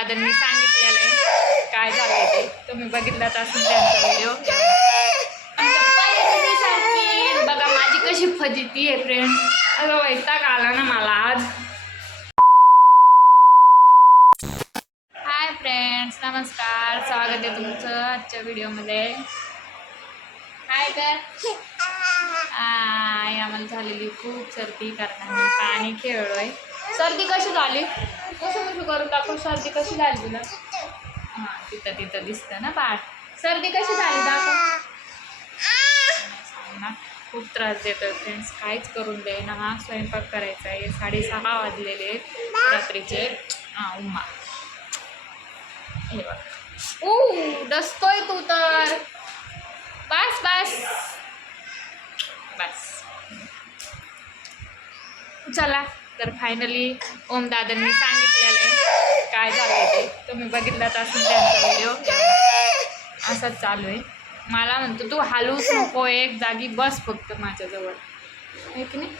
दादांनी सांगितलेलं आहे. काय झालंय ते? तुम्ही बघितलं असून त्यांचा व्हिडिओ बघा माझी कशी फजिती आहे फ्रेंड अगं वैताग आला ना मला आज. हाय फ्रेंड्स नमस्कार. स्वागत आहे तुमचं आजच्या व्हिडिओमध्ये काय कर आम्हाला झालेली खूप सर्दी कारण पाणी खेळलोय. सर्दी कशी झाली? कसं कसं करून दाखव सर्दी कशी झाली तुला? हां तिथं तिथं दिसतं ना बाळ. सर्दी कशी झाली? दाखव. ना खूप त्रास देतो फ्रेंड्स काहीच करून दे ना हा स्वयंपाक करायचा आहे. साडेसहा वाजलेले आहेत रात्रीचे. हां उमा हे बघ. ऊ डसतोय तू तर. बस बस. बस. चला. तर फायनली ओम दादांनी सांगितलेलं आहे. काय झालंय ते? तुम्ही बघितलं तर असं त्यांचा व्हिडिओ असंच चालू आहे. मला म्हणतो तू हालूच नको एक जागी बस फक्त माझ्याजवळ. आहे की नाही?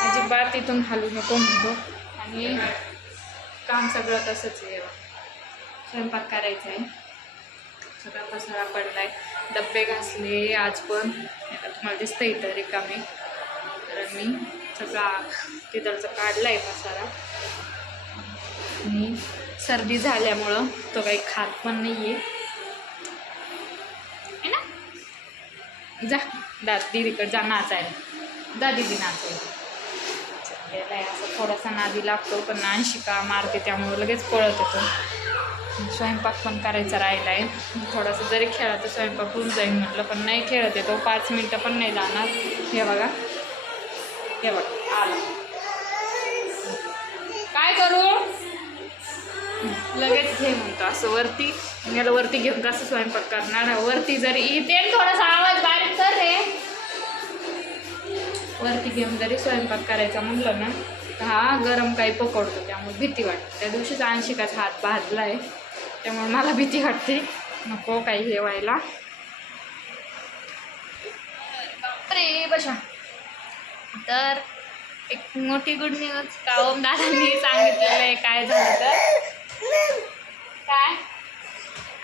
अजिबात तिथून हालू नको म्हणतो. आणि काम सगळं तसंच आहे. स्वयंपाक करायचा आहे. सगळा बसळा पडला आहे डब्बे घासले आज पण. तुम्हाला दिसतं इथं रिकामे. तर मी सगळा तिथलचा काढला आहे मसाला. आणि सर्दी झाल्यामुळं तो काही खात पण नाही आहे है ना? जा दा दीदीकडे जा नाचायला. जा दीदी नाचायला. असं थोडासा नादी लागतो पण अंशिका मारते त्यामुळं लगेच पळत येतो. स्वयंपाक पण करायचा राहिला आहे थोडासा जरी खेळा तर स्वयंपाक होऊन जाईल म्हटलं पण नाही खेळत येतो पाच मिनटं पण नाही जाणार. हे बघा. हे आला काय करू? लगेच घे म्हणतो असं वरती. याला वरती घेऊन कसं स्वयंपाक करणार वरती जरी इथे थोडासा आवाज बारीक कर रे. वरती घेऊन जरी स्वयंपाक करायचा म्हणलं ना तर हा गरम काही पकडतो. त्यामुळे भीती वाटते. त्या दिवशीच अंशिकाचा हात भाजला आहे त्यामुळे मला भीती वाटते. नको काही हे व्हायला. अरे बशा तर एक मोठी गुड न्यूज का ओम दादांनी सांगितलेलं आहे काय झालं तर? काय?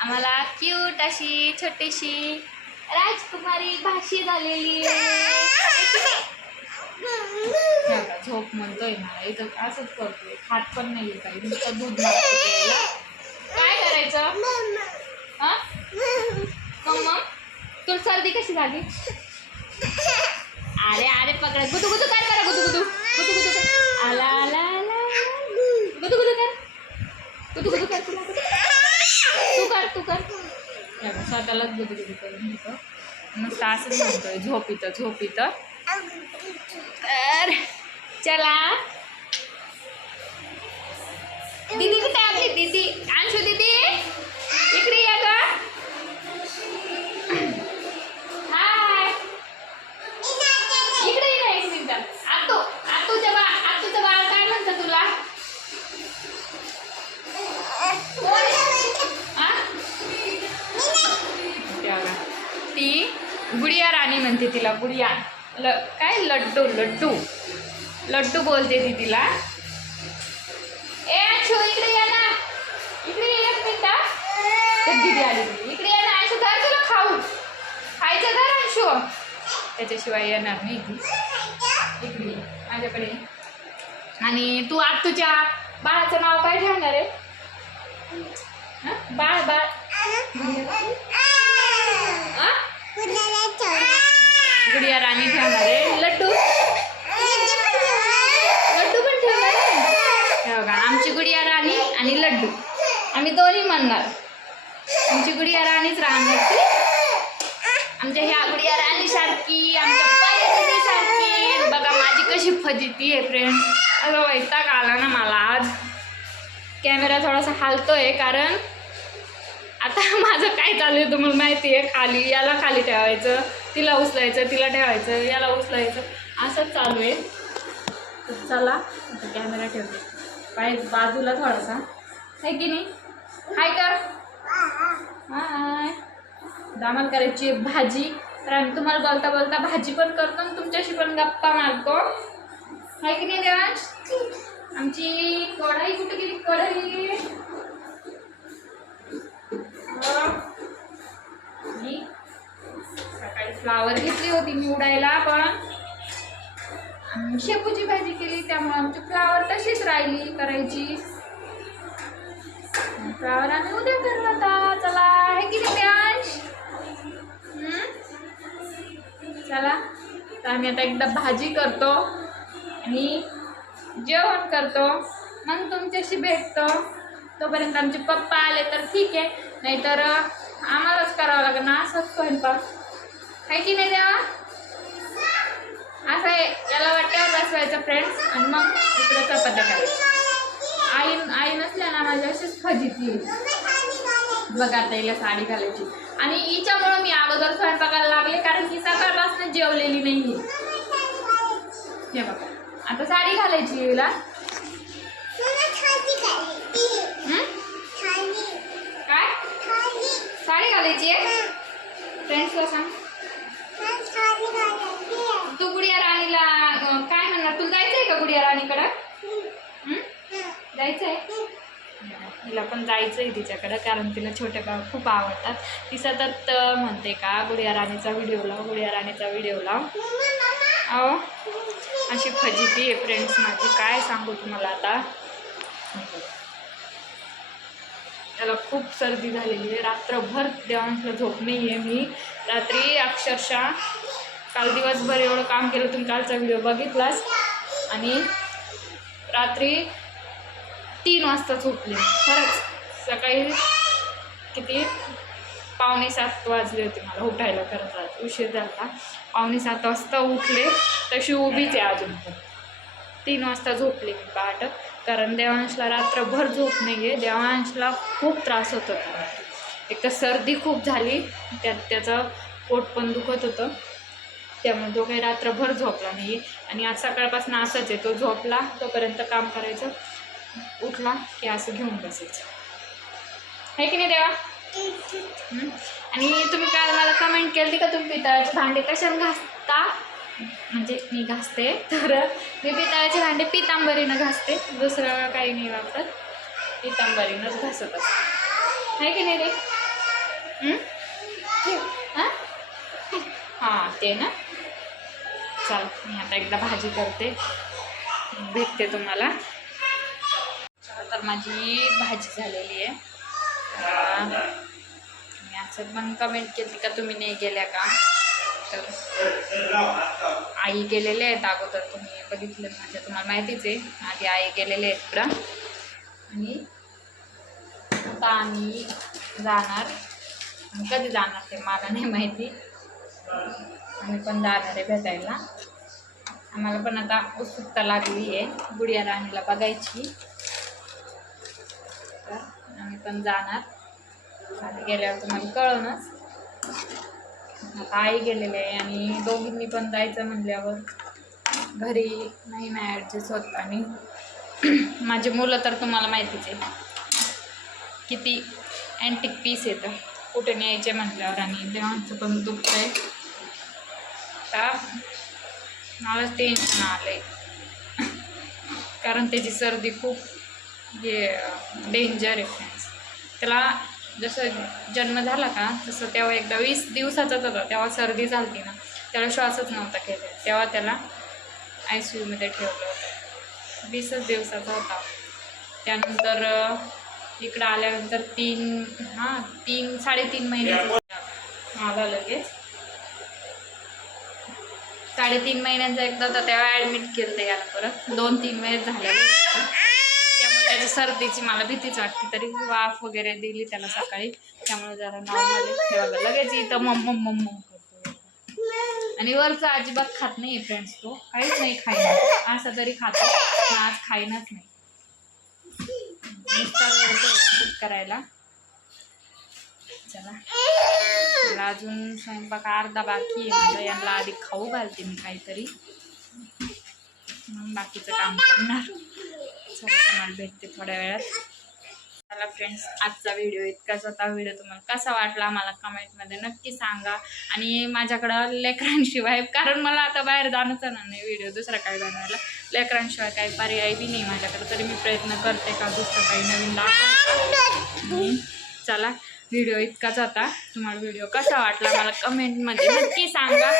आम्हाला क्यूट अशी छोटीशी राजकुमारी भाषी झालेली झोप म्हणतोय मला इथं असंच करतोय. खात पण नाही काही. नुसतं दूध काय करायचं? हा? मग मग? तुला सर्दी कशी झाली? अरे अरे पकड. गुदू गुदू कर बरं गुदू गुदू. गुदू गुदू कर. आला आला आला गुदू गुदू कर. गुदू गुदू कर तुला तू कर तू कर. हे बघ, स्वतःलाच गुदू गुदू करून घेतो. नुसतं असंच म्हणतोय झोप इथं झोप इथं तर चला. दीदी कुठे आपली दीदी अंशू दीदी? इकडे राणी तिला गुडिया. ल काय? लड्डू लड्डू. लड्डू बोलते ती तिला ए अंशू इकडे ये ना. इकडे ये एक मिनिट हा. आली दीदी इकडे ये ना. अंशू धर तुला खाऊ खायचं धर अंशू त्याच्याशिवाय येणार नाही ती. इकडे माझ्याकडे आणि तू आज तुझ्या बाळाचं नाव काय ठेवणार आहे? हं? बाळ बाळ. या राणी ठेवणार आहे. लड्डू? लड्डू पण ठेवणार आहे? बघा आमची गुडिया राणी आणि लड्डू. आम्ही दोन्ही म्हणणार. आमची गुडिया राणीच राहणार ती. आमच्या ह्या गुडिया राणी सारखी आमच्या परी सारखी. बघा माझी कशी फजिती आहे फ्रेंड अगं वैताग आला ना मला आज. कॅमेरा थोडासा हालतोय कारण आता माझं काय चालू आहे तुम्हाला माहिती आहे? खाली याला खाली ठेवायचं. तिला उचलायचं तिला ठेवायचं याला उचलायचं. असं चालू आहे. तर चला आता कॅमेरा ठेवतो. पाय बाजूला थोडासा. आहे की नाही? हाय कर. हाय. दामाल करायची भाजी. तर आम्ही तुम्हाला बोलता बोलता भाजी पण करतो आणि तुमच्याशी पण गप्पा मारतो. हाय की नाही देवांश? आमची कढाई कुठे गेली? कढाई. फ्लावर घेतली होती निवडायला पण शेपूची भाजी केली त्यामुळे आमची फ्लावर तशीच राहिली करायची. फ्लावर आम्ही उद्या करू आता. चला हे किती नाही प्यांश चला तर आम्ही आता एकदा भाजी करतो. आणि जेवण करतो. मग तुमच्याशी भेटतो. तोपर्यंत आमचे पप्पा आले तर ठीक आहे. नाहीतर आम्हालाच करावं लागेल ना असंच स्वयंपाक? आहे की नाही देवा? असं आहे याला वाट्यावर बसवायचं फ्रेंड्स आणि मग इकडे चपात्या करायच्या. आई आई नसल्या ना माझी अशीच फजिती बघा आता हिला साडी घालायची. आणि हिच्यामुळं मी अगोदर स्वयंपाकाला लागले कारण ही सकाळपासून जेवलेली नाही हे बघा. आता साडी घालायची हिला? काय? साडी घालायची आहे? फ्रेंड्सला सांग तू गुडिया राणीला अं, काय म्हणणार तुला जायचंय का गुडिया राणीकडं जायचं जायचंय? तिला पण जायचंय तिच्याकडं कारण तिला छोटे बाळ खूप आवडतात. ती सतत म्हणते का गुडिया राणीचा व्हिडिओ लाव गुडिया राणीचा व्हिडिओ लाव. अहो अशी फजिती आहे फ्रेंड्स माझी. काय सांगू तुम्हाला आता? त्याला खूप सर्दी झालेली आहे. रात्रभर देवांतलं झोप नाही आहे मी. रात्री अक्षरशः काल दिवसभर एवढं काम केलं तुम्ही कालचा व्हिडिओ बघितलाच आणि रात्री तीन वाजता झोपले. खरंच. सकाळी किती? पावणे सात वाजले होते मला उठायला खरंच आज उशीर झाला. पावणे सात वाजता उठले. तशी उभीच आहे अजून पण. तीन वाजता झोपले मी पहाट. कारण देवांशला रात्रभर झोप नाही आहे देवांशला खूप त्रास होत होता. एक तर सर्दी खूप झाली. त्यात त्याचं पोट पण दुखत होतं. त्यामुळे तो काही रात्रभर झोपला नाही. आणि आज सकाळपासून असंच आहे तो झोपला तोपर्यंत काम करायचं. उठला की असं घेऊन बसायचं. आहे की नाही देवा? आणि तुम्ही काल मला कमेंट केली का तुम्ही पितळाचे भांडे कशाने घासता? म्हणजे मी घासते तर मी पितळाचे भांडे पितांबरीनं घासते. दुसरं काही नाही वापरत. पितांबरीनंच घासत असते. आहे की नाही रे? हां? हां ते ना? चल मी आता एकदा भाजी करते. भेटते तुम्हाला. तर माझी भाजी झालेली आहे. मी असं पण कमेंट केली का तुम्ही नाही गेल्या का? तर आई गेलेले आहेत अगोदर तुम्ही बघितलं म्हणजे तुम्हाला माहितीच आहे. आधी आई गेलेले आहेत इकडं आणि आता आम्ही जाणार. कधी जाणार ते मला नाही माहिती. आम्ही पण जाणार आहे भेटायला. आम्हाला पण आता उत्सुकता लागली आहे. गुडिया राणीला बघायची. तर आम्ही पण जाणार. आता गेल्यावर तुम्हाला कळवणच आता आई गेलेले आहे आणि दोघींनी पण जायचं म्हणल्यावर घरी नाही ना ॲडजस्ट होत आणि माझी मुलं तर तुम्हाला माहितीच आहे. किती अँटिक पीस येतं. कुठे न्यायचे म्हटल्यावर आणि देवांचं पण दुखतं आहे आता मला टेन्शन आलं आहे कारण त्याची सर्दी खूप हे डेंजर आहे फ्रेंड्स त्याला जसं जन्म झाला का तसं तेव्हा एकदा वीस दिवसाचाच होता. तेव्हा सर्दी झाली ना त्याला श्वासच नव्हता केला तेव्हा त्याला आय सी यूमध्ये ठेवलं होतं. वीसच दिवसाचा होता. त्यानंतर इकडं आल्यानंतर तीन हां तीन साडेतीन महिने आला लगेच. साडेतीन महिन्यांचा एकदा तर तेव्हा ॲडमिट केलं ते याला परत. दोन तीन वेळेस झाले. त्यामुळे त्याची सर्दीची मला भीतीच वाटते. तरी वाफ वगैरे दिली त्याला सकाळी. त्यामुळे जरा नॉर्मल ठेवायला लगेच इथं मम मम मम करतो आणि वरचा अजिबात खात नाही फ्रेंड्स तो. काहीच नाही खाईना असं तरी खातो. पण आज खायनाच नाही. करायला. चला. मला अजून स्वयंपाक अर्धा बाकी आहे. यांना आधी खाऊ घालते मी काहीतरी. मग बाकीचं काम करणार. तुम्हाला भेटते थोड्या वेळात. चला फ्रेंड्स आजचा व्हिडिओ इतकाच होता व्हिडिओ तुम्हाला कसा वाटला मला कमेंटमध्ये नक्की सांगा. आणि माझ्याकडं लेकरांशिवाय कारण मला आता बाहेर जाणूच होणार नाही व्हिडिओ दुसरा काय बनवायला. लेकरांशिवाय काही पर्याय बी नाही माझ्याकडे. तरी मी प्रयत्न करते का दुसरं काही नवीन दाखव चला. व्हिडिओ इतकाच होता. तुम्हाला व्हिडिओ कसा वाटला मला कमेंटमध्ये नक्की सांगा.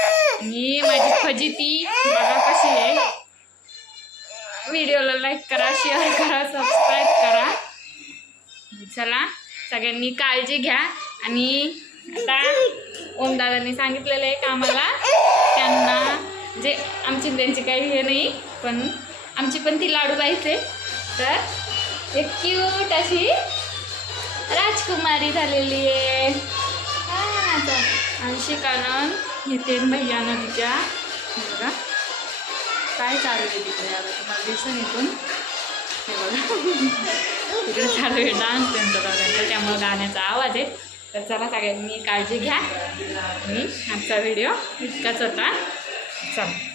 मी माझी फजिती बघा कशी आहे. व्हिडिओला लाईक करा शेअर करा सबस्क्राईब करा. चला सगळ्यांनी काळजी घ्या. आणि आता ओमदादांनी सांगितलेलं आहे कामाला. त्यांना जे आमची त्यांची काही हे नाही पण आमची पण ती लाडू पाहिजे तर एक क्यूट अशी राजकुमारी झालेली आहे. आता अंशिकानं येते भैयानं तिच्या हे बघा काय चालू आहे तिकडे? आता तुम्हाला दिसून इथून. हे बघा. तिकडे चालू आहे डान्स त्यांचा दोघांचा त्यामुळे गाण्याचा आवाज आहे. तर चला सगळ्यांनी काळजी घ्या. आणि आजचा व्हिडिओ इतकाच होता. चला.